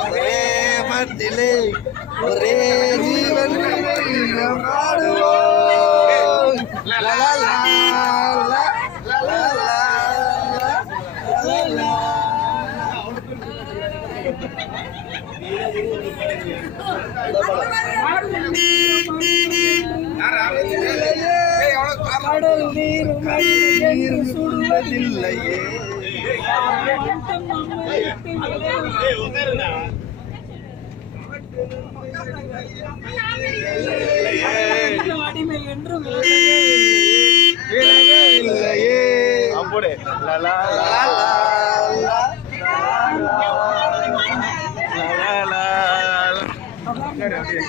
ஒரே மத்திலே ஒரே ஜீவன் ஆடுவோம். லா லா லா லா லா லா லா. கடல் நீர் சுடுவதில்லையே. அடிமை என்றும் இல்லையே. அப்படி அப்படியே